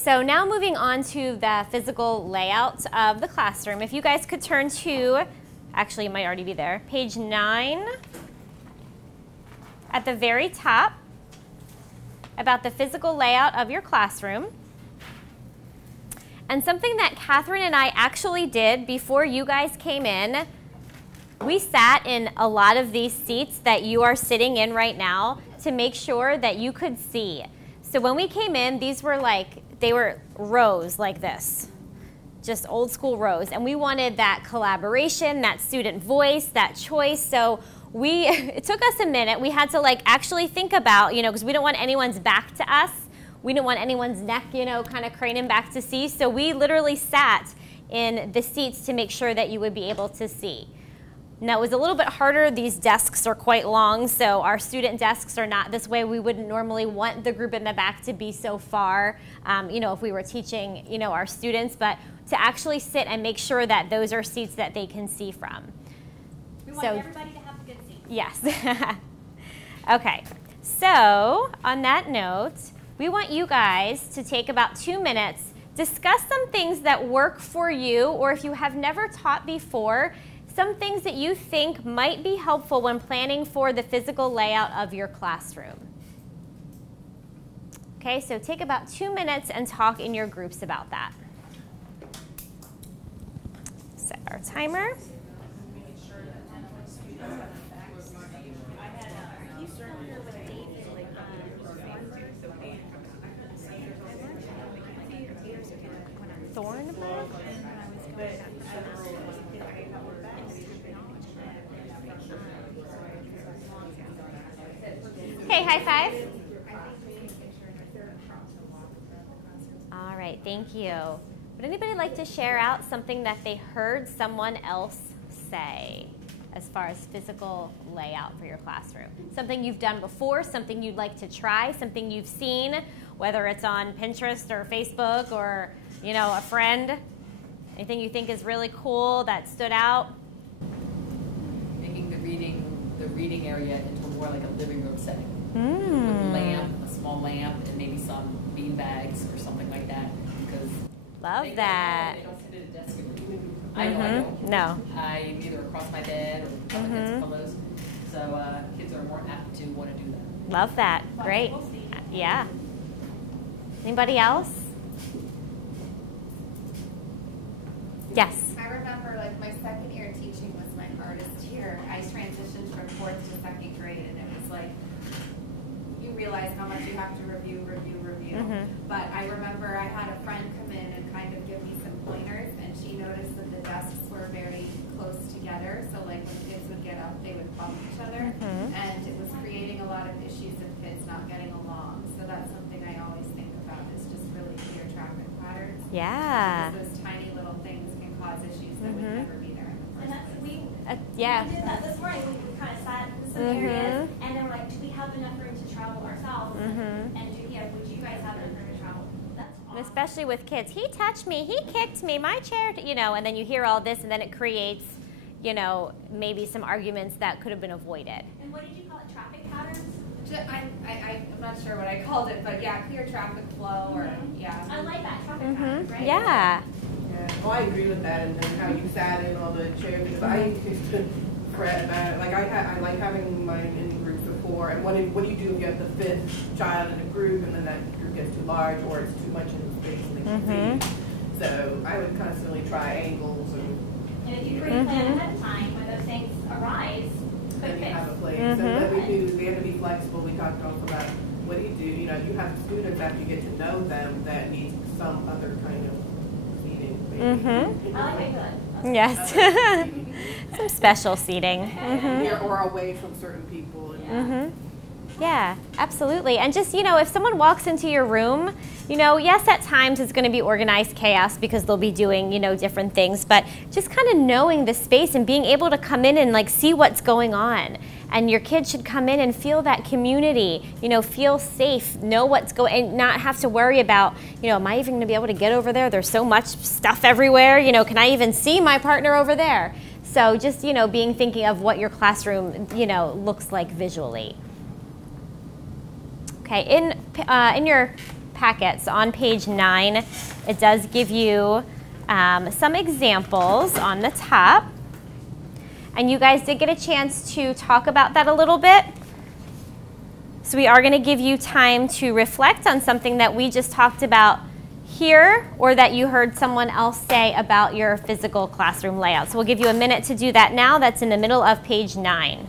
So now moving on to the physical layout of the classroom. If you guys could turn to, actually it might already be there, page 9 at the very top about the physical layout of your classroom. And something that Catherine and I actually did before you guys came in, we sat in a lot of these seats that you are sitting in right now to make sure that you could see. So when we came in, these were they were rows like this, just old school rows. And we wanted that collaboration, that student voice, that choice. So it took us a minute. We had to actually think about, because we don't want anyone's back to us. We didn't want anyone's neck, kind of craning back to see. So we literally sat in the seats to make sure that you would be able to see. Now it was a little bit harder. These desks are quite long, so our student desks are not this way. We wouldn't normally want the group in the back to be so far, if we were teaching, our students, but to actually sit and make sure that those are seats that they can see from. We want everybody to have a good seat. Yes. Okay, so on that note, we want you guys to take about 2 minutes, discuss some things that work for you, or if you have never taught before, some things that you think might be helpful when planning for the physical layout of your classroom. Okay, so take about 2 minutes and talk in your groups about that. Set our timer. Thornburg? Okay, high five. All right, thank you. Would anybody like to share out something that they heard someone else say as far as physical layout for your classroom? Something you've done before, something you'd like to try, something you've seen, whether it's on Pinterest or Facebook or, a friend. Anything you think is really cool that stood out? Making the reading area into more like a living room setting. Mm. A small lamp, and maybe some bean bags or something like that. Because Love that. They don't sit at a desk and read. I know I don't. No. I'm either across my bed or against pillows. So kids are more apt to want to do that. Love that. Great. Yeah. Anybody else? Yes. I remember my second year teaching was my hardest year. I transitioned from 4th to 2nd grade, and it was you realize how much you have to review. But I remember I had a friend come in and kind of give me some pointers, and she noticed that the desks were very close together. So when kids would get up, they would bump each other, and it was creating a lot of issues of kids not getting along. So that's something I always think about, is just really clear traffic patterns. Yeah. Because those tiny little things can cause issues that would never be there in the first place. Yeah. We did that this morning. We kind of sat in some areas, and they were like, do we have enough room to travel ourselves? And would you guys have enough room to travel? That's awesome. Especially with kids. He touched me. He kicked me. My chair, and then you hear all this, and then it creates, maybe some arguments that could have been avoided. And what did you call it? Traffic patterns? I'm not sure what I called it, but yeah, clear traffic flow, or yeah. I like that traffic patterns, right? Yeah. Yeah, well, I agree with that, and then how you sat in all the chairs, because I used to fret about it. I like having mine in groups of 4, and what do you do if you have the 5th child in a group, and then that group gets too large, or it's too much in the space and they can see? So I would constantly try angles, and if you pre-plan ahead of time when those things arise, then you have a place. So what we have to be flexible. We talked also about what do you do? You have students after you get to know them that need some other kind of seating. Maybe. I like it. Yes. Some special seating. Or away from certain people. And Yeah, absolutely. And just, if someone walks into your room, yes, at times it's going to be organized chaos because they'll be doing, different things, but just kind of knowing the space and being able to come in and see what's going on. And your kids should come in and feel that community, feel safe, know what's going, and not have to worry about, am I even going to be able to get over there? There's so much stuff everywhere, can I even see my partner over there? So just, thinking of what your classroom, looks like visually. Okay, in your packet. So on page 9, it does give you some examples on the top. And you guys did get a chance to talk about that a little bit. So we are going to give you time to reflect on something that we just talked about here or that you heard someone else say about your physical classroom layout. So we'll give you a minute to do that now. That's in the middle of page 9.